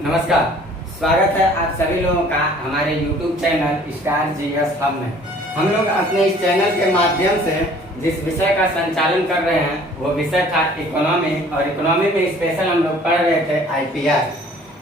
नमस्कार, स्वागत है आप सभी लोगों का हमारे YouTube channel star GS hub में। हम लोग अपने इस चैनल के माध्यम से जिस विषय का संचालन कर रहे हैं वो विषय था इकोनॉमी, और इकोनॉमी में स्पेशल हम लोग पढ़ रहे थे आईपीआर,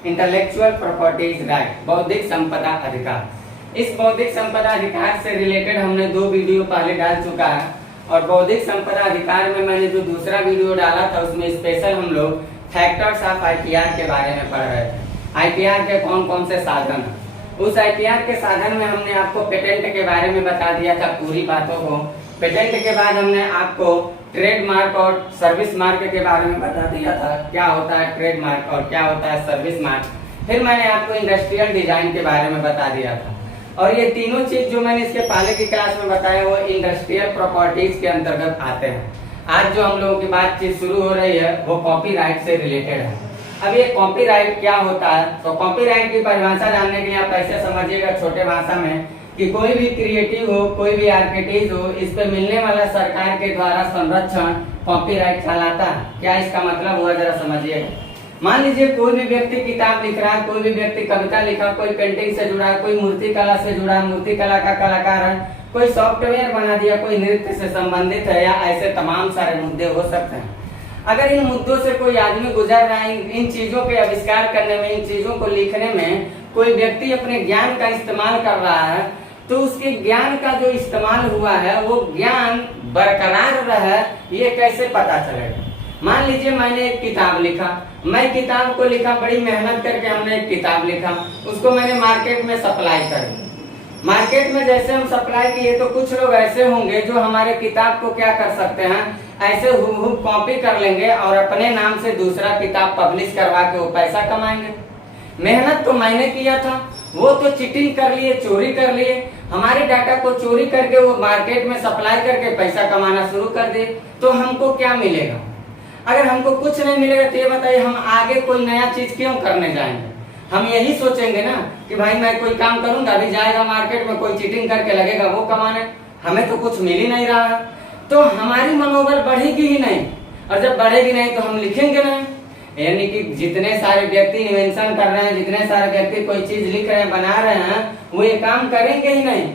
इंटेलेक्चुअल प्रॉपर्टीज राइट, बौद्धिक संपदा अधिकार। इस बौद्धिक संपदा अधिकार से रिलेटेड हमने 2 वीडियो पहले डाल चुका है, और बौद्धिक संपदा अधिकार में मैंने जो दूसरा वीडियो डाला था उसमें स्पेशल हम लोग फैक्टर्स ऑफ आईपीआर के बारे में पढ़ रहे थे। आईपीआर के कौन कौन से साधन हैं। उस आईपीआर के साधन में हमने आपको पेटेंट के बारे में बता दिया था पूरी बातों को। पेटेंट के बाद हमने आपको ट्रेडमार्क और सर्विस मार्क के बारे में बता दिया था, क्या होता है ट्रेडमार्क और क्या होता है सर्विस मार्क। फिर मैंने आपको इंडस्ट्रियल डिजाइन के बारे में बता दिया था, और ये तीनों चीज जो मैंने इसके पहले की क्लास में बताया वो इंडस्ट्रियल प्रॉपर्टीज के अंतर्गत आते हैं। आज जो हम लोगों की बातचीत शुरू हो रही है वो कॉपीराइट से रिलेटेड है। अब ये कॉपीराइट क्या होता है, तो कॉपीराइट की परिभाषा जानने के लिए आप ऐसे समझिएगा छोटे भाषा में कि कोई भी क्रिएटिव हो, कोई भी आर्किटेक्ट हो, इस पे मिलने वाला सरकार के द्वारा संरक्षण कॉपीराइट कहलाता है। क्या इसका मतलब हुआ जरा समझिएगा। मान लीजिए कोई भी व्यक्ति किताब लिख रहा है, कोई भी व्यक्ति कविता लिखा, कोई पेंटिंग से जुड़ा है, कोई मूर्ति कला से जुड़ा है, मूर्ति कला का कलाकार है, कोई सॉफ्टवेयर बना दिया, कोई नृत्य से संबंधित है, या ऐसे तमाम सारे मुद्दे हो सकते हैं। अगर इन मुद्दों से कोई आदमी गुजर रहा है, इन चीजों के आविष्कार करने में, इन चीजों को लिखने में कोई व्यक्ति अपने ज्ञान का इस्तेमाल कर रहा है, तो उसके ज्ञान का जो इस्तेमाल हुआ है वो ज्ञान बरकरार रहा, ये कैसे पता चलेगा। मान लीजिए मैंने एक किताब लिखा, मैं किताब को लिखा, बड़ी मेहनत करके हमने एक किताब लिखा, उसको मैंने मार्केट में सप्लाई कर दी। मार्केट में जैसे हम सप्लाई किए तो कुछ लोग ऐसे होंगे जो हमारे किताब को क्या कर सकते हैं, ऐसे हूबहू कॉपी कर लेंगे और अपने नाम से दूसरा किताब पब्लिश करवा के वो पैसा कमाएंगे। मेहनत तो मैंने किया था, वो तो चीटिंग कर लिए, चोरी कर लिए, हमारे डाटा को चोरी करके वो मार्केट में सप्लाई करके पैसा कमाना शुरू कर दे, तो हमको क्या मिलेगा। अगर हमको कुछ नहीं मिलेगा तो ये बताइए हम आगे कोई नया चीज क्यों करने जाएंगे। हम यही सोचेंगे ना कि भाई मैं कोई काम करूंगा, अभी जाएगा मार्केट में कोई चीटिंग करके लगेगा वो कमाने, हमें तो कुछ मिल ही नहीं रहा है, तो हमारी मनोबल बढ़ेगी ही नहीं, और जब बढ़ेगी नहीं तो हम लिखेंगे नहीं। यानी कि जितने सारे व्यक्ति इन्वेंशन कर रहे हैं, जितने सारे व्यक्ति कोई चीज लिख रहे हैं, बना रहे हैं, वो ये काम करेंगे ही नहीं।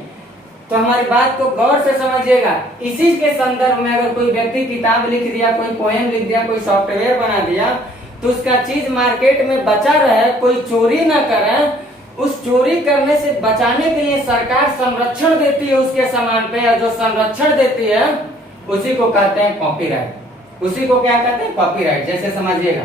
तो हमारी बात को गौर से समझिएगा। इसी के संदर्भ में अगर कोई व्यक्ति किताब लिख दिया, कोई पोएम लिख दिया, कोई सॉफ्टवेयर बना दिया, तो उसका चीज मार्केट में बचा रहे, कोई चोरी ना करे, उस चोरी करने से बचाने के लिए सरकार संरक्षण देती है उसके सामान पे, और जो संरक्षण देती है उसी को कहते हैं कॉपीराइट। उसी को क्या कहते हैं, कॉपीराइट। जैसे समझिएगा,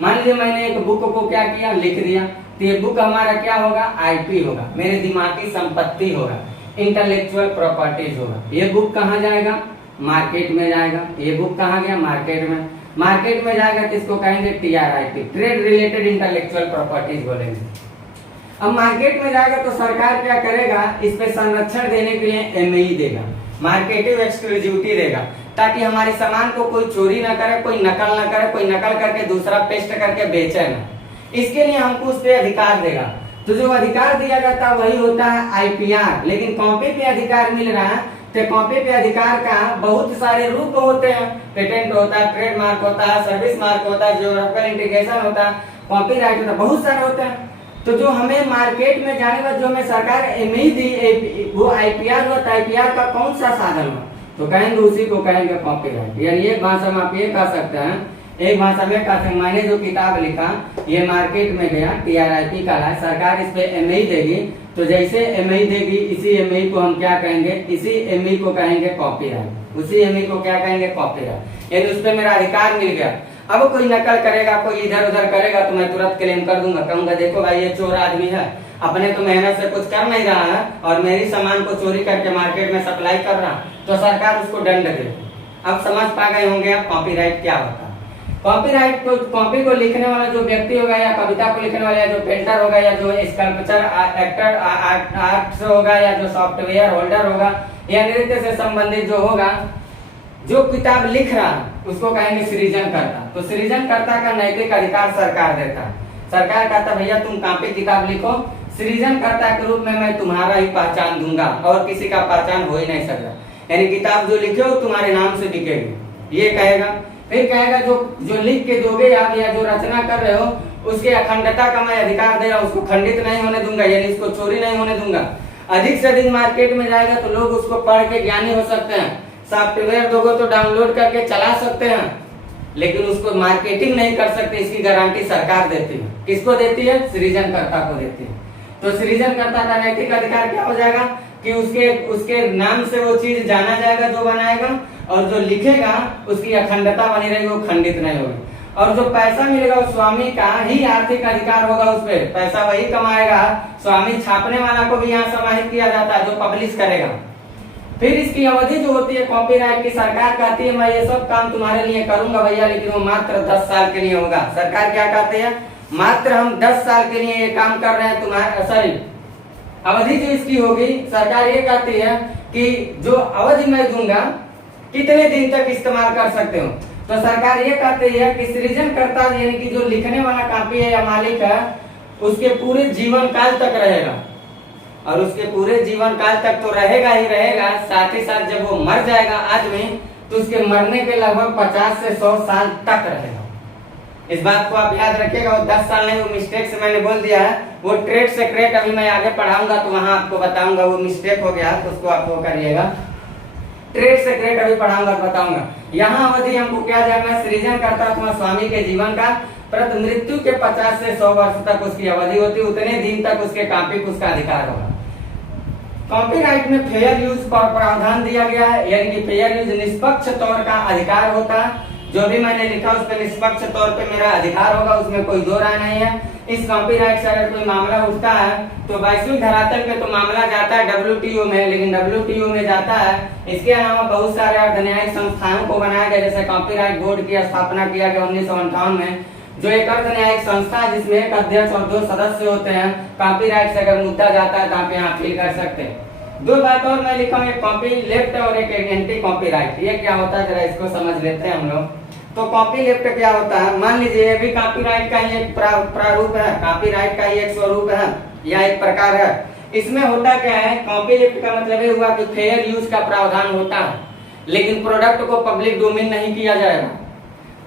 मान लीजिए मैंने एक बुक को क्या किया, लिख दिया, तो ये बुक हमारा क्या होगा, आईपी होगा, मेरी दिमागी संपत्ति होगा, इंटेलेक्चुअल प्रॉपर्टीज होगा। ये बुक कहाँ जाएगा, मार्केट में जाएगा। ये बुक कहाँ गया, मार्केट में। मार्केट में जाएगा तो इसको कहेंगे टीआरआईपी, ट्रेड रिलेटेड इंटेलेक्चुअल प्रॉपर्टीज बोलेंगे। अब मार्केट में जाएगा तो सरकार क्या करेगा, इस पे संरक्षण देने के लिए एमई देगा, मार्केटिव एक्सक्लूसिविटी देगा, ताकि हमारे सामान को कोई चोरी ना करे, कोई नकल ना करे, कोई नकल करके दूसरा पेस्ट करके बेचे ना। इसके लिए हमको उस पर अधिकार देगा। तो जो अधिकार दिया जाता है वही होता है आईपीआर। लेकिन कॉपी पे अधिकार मिल रहा है, तो कॉपी पे अधिकार का बहुत सारे रूप होते हैं। पेटेंट होता है, ट्रेडमार्क होता है, सर्विस मार्क होता है, ज्योग्राफिकल इंडिकेशन होता है, कॉपीराइट होता है, बहुत सारे होते हैं। तो जो हमें मार्केट में जाने का जो हमें सरकार एमई दी, वो आईपीआर होता है। आईपीआर का कौन सा साधन हो, तो कहेंगे उसी को कहेंगे कॉपीराइट। यानी एक भाषा में आप ये कह सकते हैं, एक भाषा में कह सकते हैं मैंने जो किताब लिखा ये मार्केट में गया, टीआरआईपी का है, सरकार इस पे एमई देगी, तो जैसे एमई देगी इसी एमई को हम क्या कहेंगे, इसी एमई को कहेंगे कॉपीराइट। उसी एमई को क्या कहेंगे, कॉपीराइट। यानी उस पर मेरा अधिकार मिल गया। अब कोई नकल करेगा, कोई इधर उधर करेगा, तो मैं तुरंत क्लेम कर दूंगा, कहूंगा देखो भाई ये चोर आदमी है, अपने तो मेहनत से कुछ कर नहीं रहा है और मेरी सामान को चोरी करके मार्केट में सप्लाई कर रहा, तो सरकार उसको दंड दे। अब समझ पा गए होंगे आप कॉपीराइट क्या होता है। कॉपीराइट को, कॉपी को लिखने वाला जो व्यक्ति होगा, या कविता को लिखने वाला, या जो पेंटर होगा, या जो स्कल्पचर एक्टर आर्ट होगा, या जो सॉफ्टवेयर होल्डर होगा, या नृत्य से संबंधित जो होगा, जो किताब लिख रहा है उसको कहेंगे सृजनकर्ता। तो सृजनकर्ता का नैतिक अधिकार सरकार देता है। सरकार कहता भैया तुम कॉपी किताब लिखो, सृजनकर्ता के रूप में मैं तुम्हारा ही पहचान दूंगा और किसी का पहचान हो ही नहीं सकता। यानी किताब जो लिखे हो तुम्हारे नाम से बिकेगी, ये कहेगा। फिर कहेगा जो लिख के दोगे आप या जो रचना कर रहे हो उसके अखंडता का मैं अधिकार दे रहा हूँ, उसको खंडित नहीं होने दूंगा, यानी उसको चोरी नहीं होने दूंगा। अधिक से अधिक मार्केट में जाएगा तो लोग उसको पढ़ के ज्ञानी हो सकते हैं। सॉफ्टवेयर दोगे तो डाउनलोड करके चला सकते हैं, लेकिन उसको मार्केटिंग नहीं कर सकते, इसकी गारंटी सरकार देती है। किसको देती है? सृजनकर्ता को देती है। तो सृजनकर्ता का नैतिक अधिकार क्या हो जाएगा कि उसके नाम से वो चीज जाना जाएगा जो बनाएगा, और जो लिखेगा उसकी अखंडता बनी रहेगी, वो खंडित नहीं होगी। और जो पैसा मिलेगा वो स्वामी का ही आर्थिक अधिकार होगा, उस पर पैसा वही कमाएगा। स्वामी छापने वाला को भी यहाँ समाहित किया जाता है, जो पब्लिश करेगा। फिर इसकी अवधि जो होती है कॉपीराइट की, सरकार कहती है मैं ये सब काम तुम्हारे लिए करूंगा भैया, लेकिन वो मात्र 10 साल के लिए होगा। सरकार क्या कहती है? मात्र हम 10 साल के लिए ये काम कर रहे हैं तुम्हारे, सॉरी अवधि जो इसकी होगी, सरकार ये कहती है कि जो अवधि मैं दूंगा कितने दिन तक इस्तेमाल कर सकते हो। तो सरकार ये कहती है कि सृजनकर्ता यानी कि जो लिखने वाला कॉपी है या मालिक है, उसके पूरे जीवन काल तक रहेगा, और उसके पूरे जीवन काल तक तो रहेगा ही रहेगा। साथ ही साथ जब वो मर जाएगा आदमी, तो उसके मरने के लगभग 50 से 100 साल तक रहेगा। इस बात को आप याद रखिएगा। वो 10 साल नहीं, वो मिस्टेक से मैंने बोल दिया है। वो ट्रेड सेक्रेट अभी मैं आगे पढ़ाऊंगा तो वहां आपको बताऊंगा, वो मिस्टेक हो गया तो उसको आप वो करिएगा। ट्रेड सेक्रेट अभी पढ़ाऊंगा, बताऊंगा। यहाँ अवधि हमको क्या जानना है? सृजनकर्ता अथवा स्वामी के जीवन का प्रति मृत्यु के 50 से 100 वर्ष तक उसकी अवधि होती है, उतने दिन तक उसके कॉपी को उसका अधिकार होगा। कॉपीराइट में फेयर यूज पर प्रावधान दिया गया है, यानी कि फेयर यूज निष्पक्ष तौर का अधिकार होता है। जो भी मैंने लिखा उस पर निष्पक्ष तौर पे मेरा अधिकार होगा, उसमें कोई दो राय नहीं है। इस कॉपीराइट से अगर कोई मामला उठता है तो वैश्विक धरातल पे तो मामला जाता है WTO में, लेकिन WTO में जाता है। इसके अलावा बहुत सारे अर्धन्यायिक संस्थानों को बनाया गया, जैसे कॉपीराइट बोर्ड की स्थापना किया गया 1958 में, जो एक अर्धन्यायिक संस्था है जिसमें एक अध्यक्ष और 2 सदस्य होते हैं। कॉपीराइट से अगर मुद्दा जाता है तो आप यहाँ अपील कर सकते हैं। 2 बात और मैं लिखा हूँ, एक कॉपी लेफ्ट और एक एंटी कॉपीराइट। ये क्या होता है जरा इसको समझ लेते हैं हम लोग। तो कॉपी लेफ्ट क्या होता है? मान लीजिए अभी कॉपीराइट का ही एक प्रारूप है, कॉपीराइट का ही एक स्वरूप है या एक प्रकार है। इसमें होता क्या है? कॉपी लेफ्ट का मतलब ये हुआ कि फेयर यूज का प्रावधान होता है, लेकिन प्रोडक्ट को पब्लिक डोमेन नहीं किया जाएगा।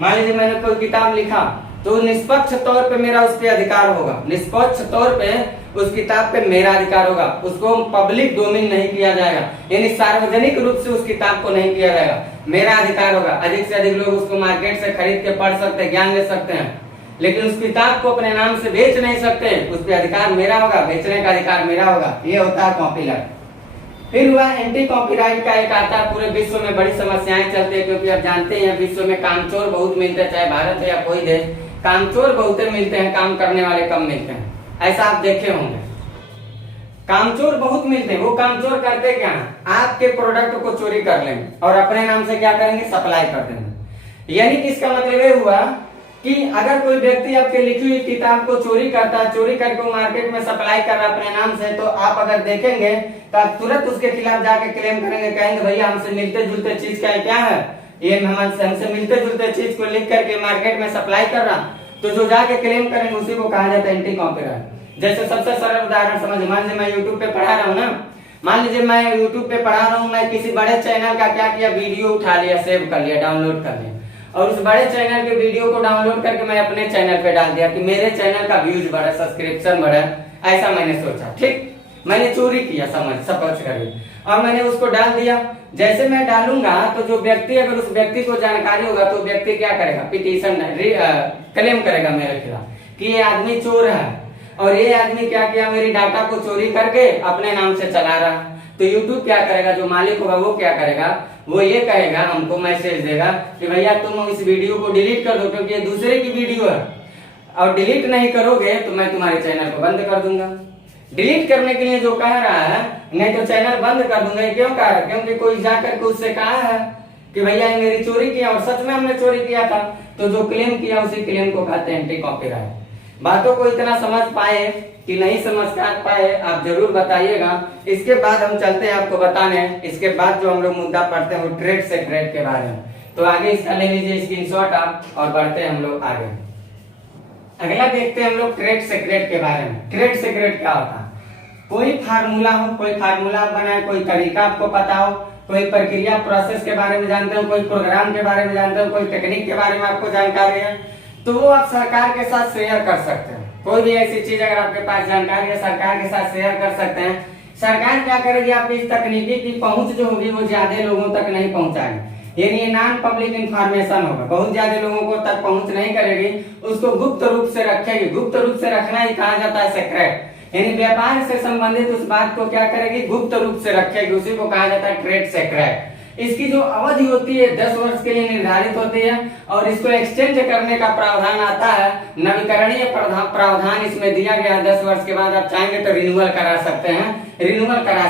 मान लीजिए मैंने कोई किताब लिखा तो निष्पक्ष तौर पे मेरा उस पर अधिकार होगा, निष्पक्ष तौर पे उस किताब पे मेरा अधिकार होगा, उसको पब्लिक डोमेन नहीं किया जाएगा, यानी सार्वजनिक रूप से उस किताब को नहीं किया जाएगा, मेरा अधिकार होगा। अधिक से अधिक लोग उसको मार्केट से खरीद के पढ़ सकते हैं, ज्ञान ले सकते हैं, लेकिन उस किताब को अपने नाम से बेच नहीं सकते। उस पर अधिकार मेरा होगा, बेचने का अधिकार मेरा होगा। ये होता है कॉपीराइट। फिर हुआ एंटी कॉपीराइट का एक आता है। पूरे विश्व में बड़ी समस्याएं चलती है, क्योंकि आप जानते हैं विश्व में कामचोर बहुत मिलते हैं, चाहे भारत है या कोई देश, कामचोर बहुत मिलते हैं, काम करने वाले कम मिलते हैं। ऐसा आप देखे होंगे, कामचोर बहुत मिलते हैं। वो कामचोर करते क्या है? आपके प्रोडक्ट को चोरी कर लेंगे और अपने नाम से क्या करेंगे? सप्लाई कर देंगे। यानी कि इसका मतलब ये हुआ कि अगर कोई व्यक्ति आपके लिखी हुई किताब को चोरी करता है, चोरी करके वो मार्केट में सप्लाई कर रहा है अपने नाम से, तो आप अगर देखेंगे तो आप तुरंत उसके खिलाफ जाके क्लेम करेंगे, कहेंगे भैया हमसे मिलते जुलते चीज का क्या है, ये हमसे मिलते जुलते चीज को लिख करके मार्केट में सप्लाई कर रहा। तो जो जाके क्लेम करेंगे उसी को कहा जाता है एंटी कॉपीराइट। जैसे सबसे सरल उदाहरण समझ, मान लीजिए मैं यूट्यूब पे पढ़ा रहा हूँ ना, मान लीजिए मैं यूट्यूब पे पढ़ा रहा हूँ, मैं किसी बड़े चैनल का क्या किया, वीडियो उठा लिया, सेव कर लिया, डाउनलोड कर लिया, और उस बड़े चैनल के वीडियो को डाउनलोड करके मैं अपने चैनल पे डाल दिया कि मेरे चैनल का व्यूज बढ़े, सब्सक्रिप्शन बढ़े। ऐसा मैंने सोचा, ठीक, मैंने चोरी किया, सपोज करिए, और मैंने उसको डाल दिया। जैसे मैं डालूंगा तो जो व्यक्ति, अगर उस व्यक्ति को जानकारी होगा तो व्यक्ति क्या करेगा? पिटीशन क्लेम करेगा मेरे खिलाफ कि ये आदमी चोर है और ये आदमी क्या किया, मेरी डाटा को चोरी करके अपने नाम से चला रहा। तो यूट्यूब क्या करेगा? जो मालिक होगा वो क्या करेगा? वो ये कहेगा, हमको मैसेज देगा कि भैया तुम इस वीडियो को डिलीट कर दो, क्योंकि ये दूसरे की वीडियो है, और डिलीट नहीं करोगे तो मैं तुम्हारे चैनल को बंद कर दूंगा। डिलीट करने के लिए जो कह रहा है, नहीं तो चैनल बंद कर दूंगा। क्यों कह रहा है? क्योंकि कोई जाकर के उससे कहा है कि भैया ये मेरी चोरी किया, और सच में हमने चोरी किया था। तो जो क्लेम किया उसी क्लेम को कहते हैं एंटी कॉपीराइट। बातों को इतना समझ पाए कि नहीं समझ पाए, आप जरूर बताइएगा। इसके बाद हम चलते हैं आपको बताने, इसके बाद जो हम लोग मुद्दा पढ़ते हैं वो ट्रेड सेक्रेट के बारे में। तो आगे इसका ले लीजिए स्क्रीनशॉट आप, और बढ़ते हैं हम लोग आगे। अगला देखते हैं हम लोग ट्रेड सेक्रेट के बारे में। ट्रेड सेक्रेट क्या होता है? कोई फार्मूला हो, कोई फार्मूला आप बनाए, कोई तरीका आपको पता हो, कोई प्रक्रिया प्रोसेस के बारे में जानते हो, कोई प्रोग्राम के बारे में जानते हो, कोई टेक्निक के बारे में आपको जानकारी है, तो वो आप सरकार के साथ शेयर कर सकते हैं। कोई भी ऐसी चीज अगर आपके पास जानकारी है सरकार के साथ शेयर कर सकते हैं। सरकार क्या करेगी, आपकी इस तकनीकी की पहुंच जो होगी वो ज्यादा लोगों तक नहीं पहुंचाएगी, यानी ये नॉन पब्लिक इंफॉर्मेशन होगा, बहुत ज्यादा लोगों को तक पहुंच नहीं करेगी, उसको गुप्त रूप से रखेगी। गुप्त रूप से रखना ही कहा जाता है सीक्रेट, यानी व्यापार से संबंधित उस बात को क्या करेगी, गुप्त रूप से रखेगी, उसी को कहा जाता है ट्रेड सीक्रेट। इसकी जो अवधि होती है 10 वर्ष के लिए निर्धारित होती है और इसको एक्सचेंज करने का प्रावधान आता है, नवीकरणीय प्रावधान इसमें दिया गया है। 10 वर्ष के बाद आप चाहेंगे तो रिन्यूअल करा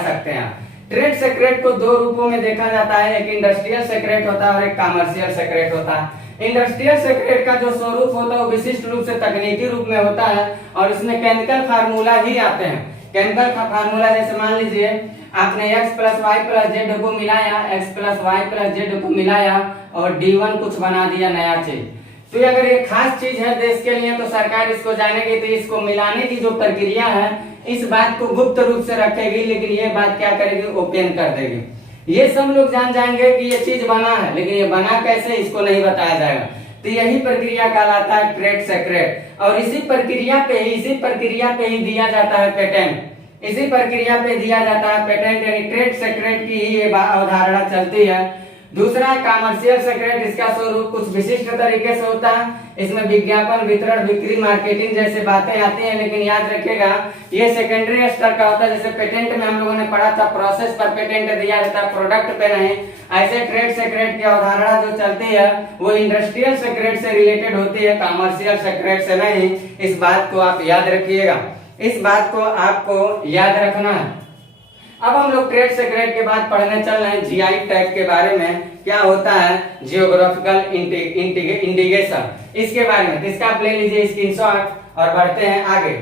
सकते हैं। ट्रेड सीक्रेट को दो रूपों में देखा जाता है, एक इंडस्ट्रियल सीक्रेट होता है और एक कमर्शियल सीक्रेट होता है। इंडस्ट्रियल सीक्रेट का जो स्वरूप होता है वो विशिष्ट रूप से तकनीकी रूप में होता है और इसमें केमिकल फार्मूला ही आते हैं। केमिकल का फार्मूला जैसे मान लीजिए आपने x + y + z को मिलाया, x + y + z को मिलाया और D1 कुछ बना दिया नया चीज। तो अगर ये खास चीज है देश के लिए तो सरकार इसको जानेगी, तो इसको मिलाने की जो प्रक्रिया है इस बात को गुप्त रूप से रखेगी, लेकिन ये बात क्या करेगी, ओपन कर देगी। ये सब लोग जान जाएंगे कि ये चीज बना है, लेकिन ये बना कैसे इसको नहीं बताया जाएगा। तो यही प्रक्रिया कहलाता है ट्रेड सीक्रेट और इसी प्रक्रिया पे ही दिया जाता है पेटेंट। इसी प्रक्रिया पे दिया जाता है पेटेंट, यानी ट्रेड सीक्रेट की ही ये अवधारणा चलती है। दूसरा कमर्शियल सीक्रेट, इसका स्वरूप कुछ विशिष्ट तरीके से होता है। इसमें विज्ञापन, वितरण, बिक्री, मार्केटिंग जैसे बातें आती हैं, लेकिन याद रखिएगा ये सेकेंडरी स्तर का होता है। जैसे पेटेंट में हम लोगों ने पढ़ा था प्रोसेस पर पेटेंट दिया जाता है, प्रोडक्ट पे नहीं। ऐसे ट्रेड सीक्रेट की अवधारणा जो चलती है वो इंडस्ट्रियल सीक्रेट से रिलेटेड होती है, कमर्शियल सीक्रेट से नहीं। इस बात को आप याद रखिएगा, इस बात को आपको याद रखना है। अब हम लोग ट्रेड सीक्रेट के बाद पढ़ने चल रहे हैं जीआई टैग के बारे में। क्या होता है जियोग्राफिकल इंडिकेशन, इसके बारे में। इसका आप ले लीजिए स्क्रीनशॉट और बढ़ते हैं आगे।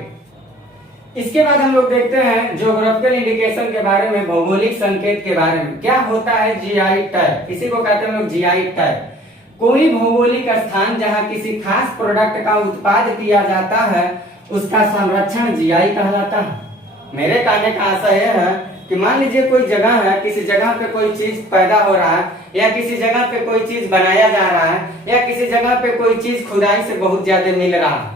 इसके बाद हम लोग देखते हैं जियोग्राफिकल इंडिकेशन के बारे में, भौगोलिक संकेत के बारे में। क्या होता है जीआई टैग, इसी को कहते हैं लोग जीआई टैग। कोई भौगोलिक स्थान जहां किसी खास प्रोडक्ट का उत्पाद किया जाता है उसका संरक्षण जीआई कहलाता है। मेरे कहने का आशय यह है कि मान लीजिए कोई जगह है, किसी जगह पे कोई चीज पैदा हो रहा है या किसी जगह पे कोई चीज बनाया जा रहा है या किसी जगह पे कोई चीज खुदाई से बहुत ज्यादा मिल रहा है,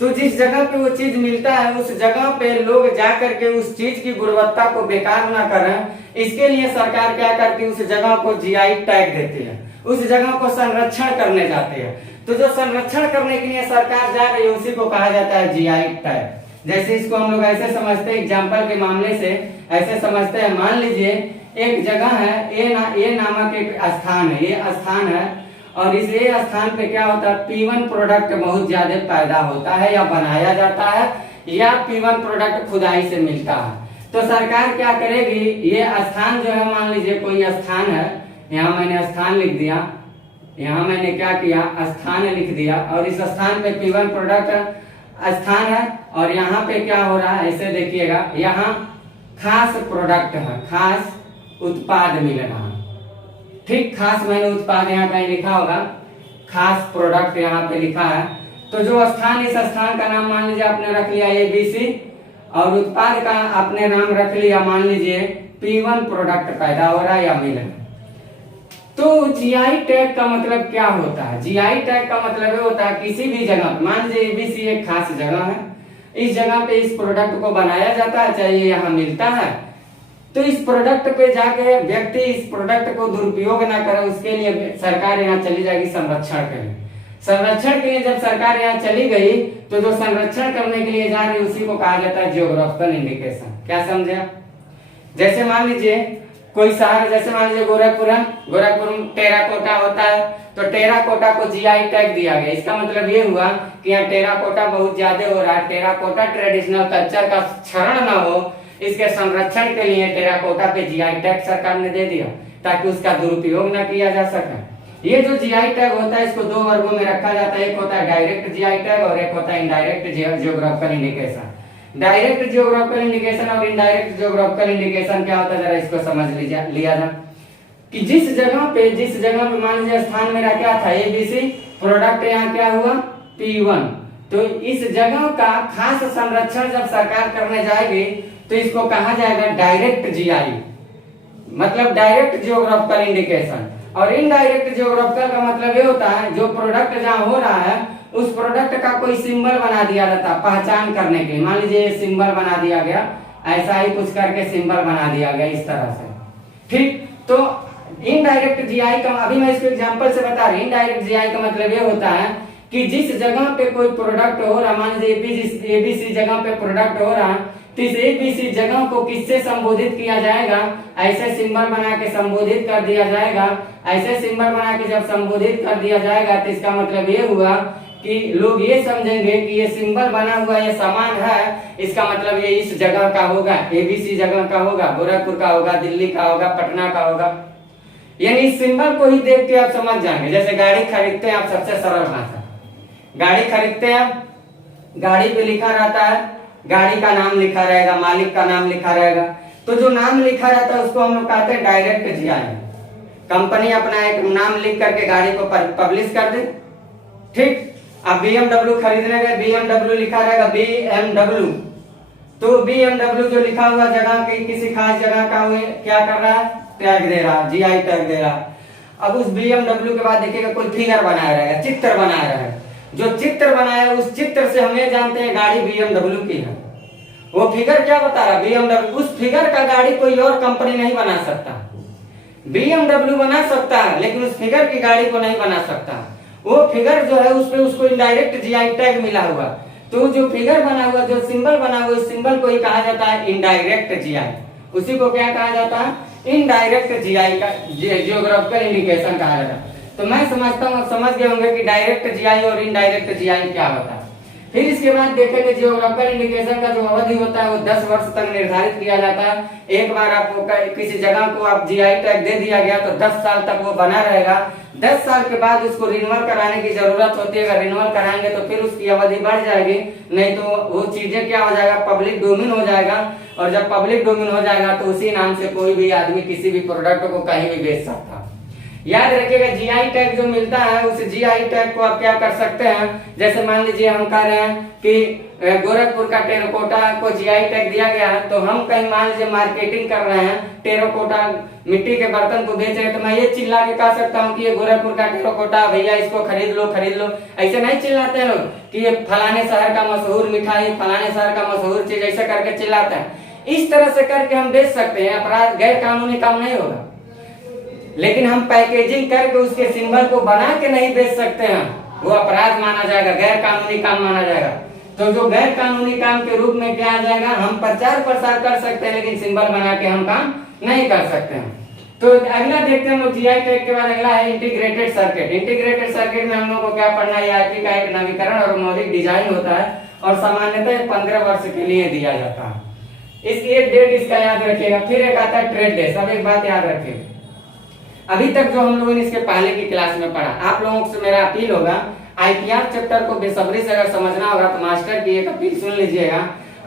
तो जिस जगह पे वो चीज मिलता है उस जगह पे लोग जा करके उस चीज की गुणवत्ता को बेकार ना करें, इसके लिए सरकार क्या करती है, उस जगह को जीआई टैग देती है, उस जगह को संरक्षण करने जाती है। तो जो संरक्षण करने के लिए सरकार जा रही है उसी को कहा जाता है जीआई टैग। जैसे इसको हम लोग ऐसे समझते हैं, एग्जाम्पल के मामले से ऐसे समझते हैं। मान लीजिए एक जगह है ए नामक एक स्थान है, ये स्थान है और इस ए स्थान पे क्या होता है, P1 प्रोडक्ट बहुत ज्यादा पैदा होता है या बनाया जाता है या P1 प्रोडक्ट खुदाई से मिलता है। तो सरकार क्या करेगी, ये स्थान जो है मान लीजिए कोई स्थान है, यहाँ मैंने स्थान लिख दिया, यहाँ मैंने क्या किया, स्थान लिख दिया और इस स्थान पे P1 प्रोडक्ट स्थान है और यहाँ पे क्या हो रहा है, ऐसे देखिएगा, यहाँ खास प्रोडक्ट है, खास उत्पाद मिल रहा है। ठीक, खास मैंने उत्पाद यहाँ कहीं लिखा होगा, खास प्रोडक्ट यहाँ पे लिखा है। तो जो स्थान, इस स्थान का नाम मान लीजिए आपने रख लिया ABC और उत्पाद का आपने नाम रख लिया मान लीजिए P1 प्रोडक्ट पैदा हो रहा है या मिल रहा है। तो जीआई टैग का मतलब क्या होता है, जीआई टैग का मतलब ये होता है किसी भी जगह, मान लीजिए ABC एक खास जगह है, इस जगह पे इस प्रोडक्ट को बनाया जाता है, चाहे यहाँ मिलता है, तो इस प्रोडक्ट पे जाके व्यक्ति इस प्रोडक्ट को दुरुपयोग ना करे उसके लिए सरकार यहाँ चली जाएगी संरक्षण के लिए। संरक्षण के लिए जब सरकार यहाँ चली गई तो जो संरक्षण करने के लिए जा रही है उसी को कहा जाता है जियोग्राफिकल इंडिकेशन। क्या समझे? जैसे मान लीजिए कोई शहर, जैसे मान लीजिए गोरखपुर है, गोरखपुर में टेराकोटा होता है, तो टेराकोटा को जीआई टैग दिया गया। इसका मतलब ये हुआ कि यहाँ टेराकोटा बहुत ज्यादा हो रहा है, टेराकोटा ट्रेडिशनल कल्चर का क्षरण ना हो, इसके संरक्षण के लिए टेराकोटा पे जीआई टैग सरकार ने दे दिया ताकि उसका दुरुपयोग न किया जा सके। ये जो जीआई टैग होता है इसको दो वर्गों में रखा जाता है, एक होता है डायरेक्ट जीआई टैग और एक होता है indirect geographical indication. Direct geographical indication और इनडायरेक्ट जियोग्राफिकल इंडिकेशन क्या होता है, जरा इसको समझ लिया जाए कि जिस जगह पे मान लीजिए स्थान मेरा क्या था ABC, प्रोडक्ट यहाँ क्या हुआ P1, तो इस जगह का खास संरक्षण जब सरकार करने जाएगी तो इसको कहा जाएगा डायरेक्ट जीआई, मतलब डायरेक्ट जियोग्राफिकल इंडिकेशन। और इनडायरेक्ट जियोग्राफिकल का मतलब ये होता है जो प्रोडक्ट जहाँ हो रहा है उस प्रोडक्ट का कोई सिंबल बना दिया जाता है पहचान करने के लिए। मान लीजिए ये सिंबल बना दिया गया, ऐसा ही कुछ करके सिंबल बना दिया गया इस तरह से, ठीक। तो इनडायरेक्ट जीआई का, अभी मैं इसको एग्जांपल से बता रही हूँ, इनडायरेक्ट जीआई का मतलब ये होता है कि जिस जगह पे कोई प्रोडक्ट हो रहा, मान लीजिए एबीसी जगह पे प्रोडक्ट हो रहा है, तो इस एबीसी जगह को किससे संबोधित किया जाएगा, ऐसे सिंबल बना के संबोधित कर दिया जाएगा। ऐसे सिंबल बना के जब संबोधित कर दिया जाएगा तो इसका मतलब ये हुआ कि लोग ये समझेंगे कि ये सिंबल बना हुआ ये सामान है, इसका मतलब ये इस जगह का होगा, एबीसी जगह का होगा, गोरखपुर का होगा, दिल्ली का होगा, पटना का होगा। यानी इस सिंबल को ही देख के आप समझ जाएंगे। जैसे गाड़ी खरीदते हैं आप, सबसे सरल भाषा, गाड़ी खरीदते हैं, गाड़ी पे लिखा रहता है, गाड़ी का नाम लिखा रहेगा, मालिक का नाम लिखा रहेगा, तो जो नाम लिखा रहता है उसको हम लोग कहते हैं डायरेक्ट जीआई। कंपनी अपना एक नाम लिख करके गाड़ी को पब्लिश कर दे, ठीक। अब BMW खरीदने गए, BMW लिखा रहेगा BMW, तो BMW जो लिखा हुआ जगह की किसी खास जगह का हुए क्या कर रहा है, टैग दे रहा, जीआई टैग दे रहा। अब उस BMW के बाद देखिएगा कोई फिगर बनाया रहेगा, चित्र बनाया रहेगा, जो चित्र बनाया उस चित्र से हम ये जानते हैं गाड़ी BMW की है। वो फिगर क्या बता रहा, BMW, उस फिगर का गाड़ी कोई और कंपनी नहीं बना सकता। BMW बना सकता है लेकिन उस फिगर की गाड़ी को नहीं बना सकता। वो फिगर जो है उसपे उसको इनडायरेक्ट जीआई टैग मिला हुआ, तो जो फिगर बना हुआ, जो सिंबल बना हुआ, इस सिंबल को ही कहा जाता है इनडायरेक्ट जीआई। उसी को क्या कहा जाता है, इनडायरेक्ट जीआई का, जियोग्राफिकल इंडिकेशन कहा जाता है। तो मैं समझता हूँ, समझ गए होंगे कि डायरेक्ट जीआई और इनडायरेक्ट जीआई क्या होता है। फिर इसके बाद देखेंगे जियोग्राफिकल इंडिकेशन का जो अवधि होता है वो 10 वर्ष तक निर्धारित किया जाता है। एक बार आपको किसी जगह को आप जीआई टैग दे दिया गया तो 10 साल तक वो बना रहेगा। 10 साल के बाद उसको रिन्यूअल कराने की जरूरत होती है। अगर रिन्यूअल कराएंगे तो फिर उसकी अवधि बढ़ जाएगी, नहीं तो वो चीजें क्या हो जाएगा, पब्लिक डोमेन हो जाएगा। और जब पब्लिक डोमेन हो जाएगा तो उसी नाम से कोई भी आदमी किसी भी प्रोडक्ट को कहीं भी बेच सकता है। याद रखिएगा जीआई टैग जो मिलता है उस जीआई टैग को आप क्या कर सकते हैं, जैसे मान लीजिए हम कह रहे हैं कि गोरखपुर का टेराकोटा को जीआई टैग दिया गया है, तो हम कहीं मान लीजिए मार्केटिंग कर रहे हैं, टेराकोटा मिट्टी के बर्तन को बेच रहे हैं, तो मैं ये चिल्ला के कह सकता हूँ कि ये गोरखपुर का टेराकोटा, भैया इसको खरीद लो खरीद लो। ऐसे नहीं चिल्लाते हैं लोग कि ये फलाने शहर का मशहूर मिठाई, फलाने शहर का मशहूर चीज, ऐसा करके चिल्लाते हैं। इस तरह से करके हम बेच सकते हैं, अपराध गैर कानूनी काम नहीं होगा। लेकिन हम पैकेजिंग करके उसके सिंबल को बना के नहीं बेच सकते हैं, वो अपराध माना जाएगा, गैर कानूनी काम माना जाएगा। तो जो गैर कानूनी काम के रूप में क्या आ जाएगा, हम प्रचार प्रसार कर सकते हैं लेकिन सिंबल बना के हम काम नहीं कर सकते हैं। तो अगला देखते हैं लोग जीआई टैग के बाद अगला है इंटीग्रेटेड सर्किट। इंटीग्रेटेड सर्किट में हम लोग को क्या पढ़ना है, आईपी का एक नवीकरण और मौलिक डिजाइन होता है और सामान्यतः 15 वर्ष के लिए दिया जाता है। इसकी एक डेट इसका याद रखिएगा। फिर एक आता है ट्रेड डे। सब एक बात याद रखिएगा, अभी तक जो हम लोगों ने इसके पहले की क्लास में पढ़ा, आप लोगों से मेरा अपील होगा आईपीआर चैप्टर को बेसब्री से अगर समझना होगा तो मास्टर की एक अपील सुन लीजिएगा।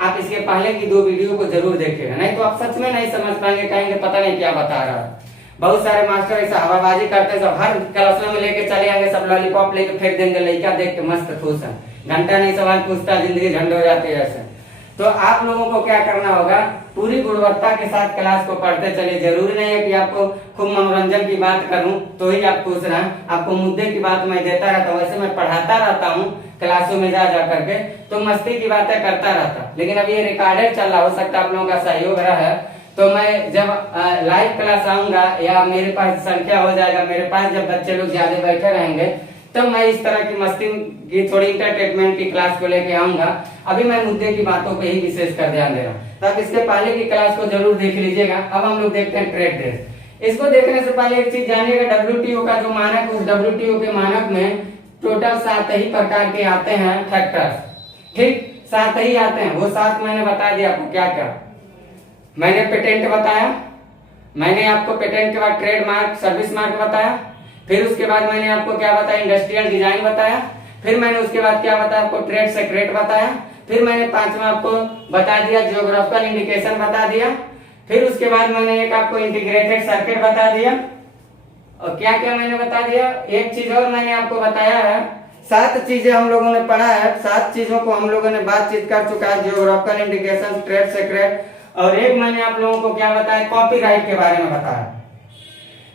आप इसके पहले की 2 वीडियो को जरूर देखिएगा, नहीं तो आप सच में नहीं समझ पाएंगे, कहेंगे पता नहीं क्या बता रहा है। बहुत सारे मास्टर ऐसा हवाबाजी करते हैं, सब हर क्लास में लेके चले आएंगे, सब लॉलीपॉप लेके फेंक देंगे, लड़का देख के मस्त खुश है, घंटा नहीं सवाल पूछता, जिंदगी झंड हो जाती है ऐसे। तो आप लोगों को क्या करना होगा, पूरी गुणवत्ता के साथ क्लास को पढ़ते चले। जरूरी नहीं है कि आपको खूब मनोरंजन की बात करूं तो ही आप खुश रहें, आपको मुद्दे की बात मैं देता रहता हूं, वैसे मैं पढ़ाता रहता हूं क्लासों में जा करके, तो मस्ती की बातें करता रहता। लेकिन अब ये रिकॉर्डेड चल रहा, हो सकता है आप लोगों का सहयोग रहा है, तो मैं जब लाइव क्लास आऊंगा या मेरे पास संख्या हो जाएगा, मेरे पास जब बच्चे लोग ज्यादा बैठे रहेंगे, तब मैं इस तरह की मस्ती की थोड़ी इंटरटेनमेंट की क्लास को लेके आऊंगा। अभी मैं मुद्दे की बातों पे ही विशेष कर ध्यान दे रहा हूँ, तब इसके पहले की क्लास को जरूर देख लीजिएगा। अब हम लोग देखते हैं ट्रेड ड्रेस। इसको देखने से पहले एक चीज जानिएगा, WTO का जो मानक, उस WTO के मानक में टोटल 7 ही प्रकार के आते हैं फैक्टर्स, ठीक, 7 ही आते हैं। वो 7 मैंने बता दिया आपको क्या क्या। मैंने पेटेंट बताया, मैंने आपको पेटेंट के बाद ट्रेडमार्क, सर्विस मार्क बताया, फिर उसके बाद मैंने आपको क्या बताया, इंडस्ट्रियल डिजाइन बताया, फिर मैंने उसके बाद क्या बताया आपको, ट्रेड सीक्रेट बताया, फिर मैंने 5वां आपको बता दिया जियोग्राफिकल इंडिकेशन बता दिया, फिर उसके बाद मैंने एक आपको इंटीग्रेटेड सर्किट बता दिया, और क्या क्या मैंने बता दिया, एक चीज और मैंने आपको बताया है। 7 चीजें हम लोगों ने पढ़ा है, 7 चीजों को हम लोगों ने बातचीत कर चुका है, जियोग्राफिकल इंडिकेशन, ट्रेड सीक्रेट, और एक मैंने आप लोगों को क्या बताया, कॉपीराइट के बारे में बताया।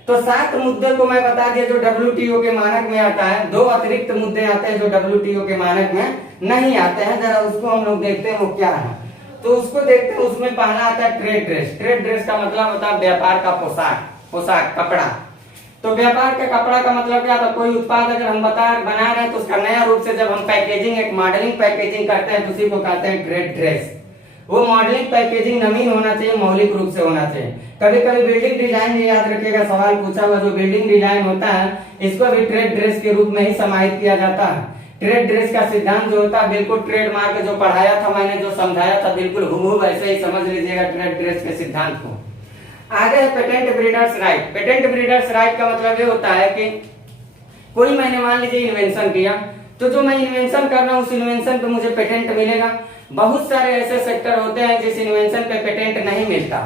तो 7 मुद्दे को मैं बता दिया जो WTO के मानक में आता है। 2 अतिरिक्त मुद्दे आते हैं जो WTO के मानक में नहीं आते हैं। जरा उसको हम लोग देखते हैं वो क्या है। तो उसको देखते हैं। उसमें पहला आता है ट्रेड ड्रेस। ट्रेड ड्रेस का मतलब होता है व्यापार का पोशाक कपड़ा। तो व्यापार के कपड़ा का मतलब क्या था? कोई उत्पाद अगर हम बना रहे हैं तो उसका नया रूप से जब हम पैकेजिंग, एक मॉडलिंग पैकेजिंग करते हैं तो उसी को कहते हैं ट्रेड ड्रेस। वो मॉडलिंग पैकेजिंग नवीन होना चाहिए, मौलिक रूप से होना चाहिए। कभी कभी बिल्डिंग डिजाइन में याद रखिएगा सवाल पूछा हुआ, जो बिल्डिंग डिजाइन होता है इसको भी ट्रेड ड्रेस के रूप में ही समाहित किया जाता है। ट्रेड ड्रेस का सिद्धांत जो होता है बिल्कुल ट्रेडमार्क जो पढ़ाया था मैंने, जो समझाया था बिल्कुल हूबहू वैसे ही समझ लीजिएगा ट्रेड ड्रेस के सिद्धांत को। आगे है patent breeders right. Patent breeders right का मतलब ये होता है कि कोई मैंने मान लीजिए इन्वेंशन किया, तो जो मैं इन्वेंशन कर रहा हूँ उस इन्वेंशन पे मुझे पेटेंट मिलेगा। बहुत सारे ऐसे सेक्टर होते हैं जिस इन्वेंशन पे पेटेंट नहीं मिलता।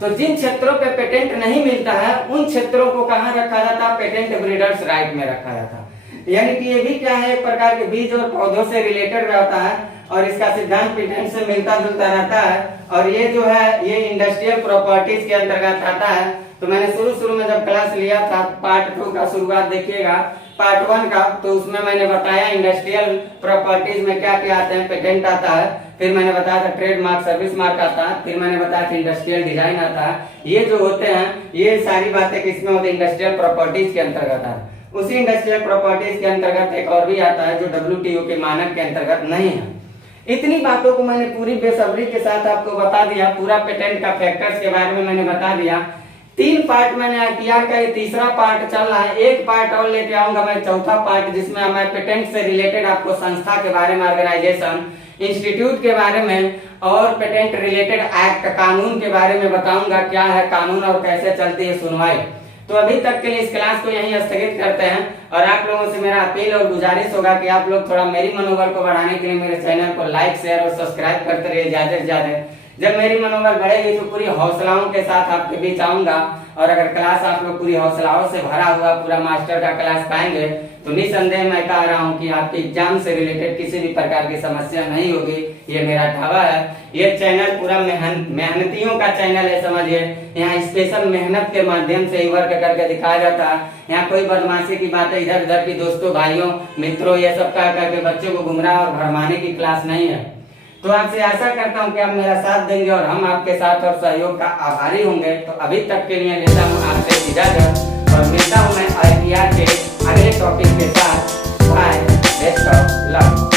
तो जिन क्षेत्रों पे पेटेंट नहीं मिलता है उन क्षेत्रों को कहाँ रखा जाता है? पेटेंट ब्रीडर्स राइट में रखा जाता है। यानी कि ये भी क्या है, एक प्रकार के बीज और पौधों से रिलेटेड रहता है और इसका सिद्धांत पेटेंट से मिलता जुलता रहता है। और ये जो है ये इंडस्ट्रियल प्रॉपर्टीज के अंतर्गत आता है। तो मैंने शुरू में जब क्लास लिया था पार्ट 2 का शुरुआत देखिएगा, पार्ट 1 का, तो उसमें मैंने बताया इंडस्ट्रियल प्रॉपर्टीज में क्या क्या आते हैं। पेटेंट आता है, फिर मैंने बताया था ट्रेडमार्क, सर्विस मार्क आता है, फिर मैंने बताया था इंडस्ट्रियल डिजाइन आता है। ये जो होते हैं ये सारी बातें किसमें होती है? इंडस्ट्रियल प्रॉपर्टीज के अंतर्गत है। उसी इंडस्ट्रियल प्रॉपर्टीज के अंतर्गत एक और भी आता है जो WTO के मानक के अंतर्गत नहीं है। इतनी बातों को मैंने पूरी बेसब्री के साथ आपको बता दिया। पूरा पेटेंट का फैक्टर्स के बारे में मैंने बता दिया। 3 पार्ट मैंने IPR का, ये तीसरा पार्ट चल रहा है। एक पार्ट और लेके आऊंगा मैं, चौथा पार्ट, जिसमें मैं पेटेंट से रिलेटेड आपको संस्था के बारे में, ऑर्गेनाइजेशन, इंस्टीट्यूट के बारे में और पेटेंट रिलेटेड एक्ट, कानून के बारे में बताऊंगा क्या है कानून और कैसे चलती है सुनवाई। तो अभी तक के लिए इस क्लास को यहीं स्थगित करते हैं और आप लोगों से मेरा अपील और गुजारिश होगा कि आप लोग थोड़ा मेरी मनोबल को बढ़ाने के लिए मेरे चैनल को लाइक, शेयर और सब्सक्राइब करते रहिए ज्यादा से ज्यादा। जब मेरी मनोबल बढ़ेगी तो पूरी हौसलाओं के साथ आपके बीच आऊंगा। और अगर क्लास आप लोग पूरी हौसलाओं से भरा हुआ पूरा मास्टर का क्लास पाएंगे तो निसंदेह मैं कह रहा हूँ कि आपके एग्जाम से रिलेटेड किसी भी प्रकार की समस्या नहीं होगी। ये मेरा दावा है। ये चैनल पूरा मेहनतियों का चैनल है, समझिए। यहाँ स्पेशल मेहनत के माध्यम से वर्क करके दिखाया जाता है। यहाँ कोई बदमाशी की बातें इधर उधर की दोस्तों, भाइयों, मित्रों ये सब कह करके बच्चों को गुमराह और भरमाने की क्लास नहीं है। तो आपसे आशा करता हूँ कि आप मेरा साथ देंगे और हम आपके साथ और सहयोग का आभारी होंगे। तो अभी तक के लिए लेता हूँ आपसे इजाजत और मिलता हूँ मैं IPR के अगले टॉपिक के साथ। Bye, best of luck.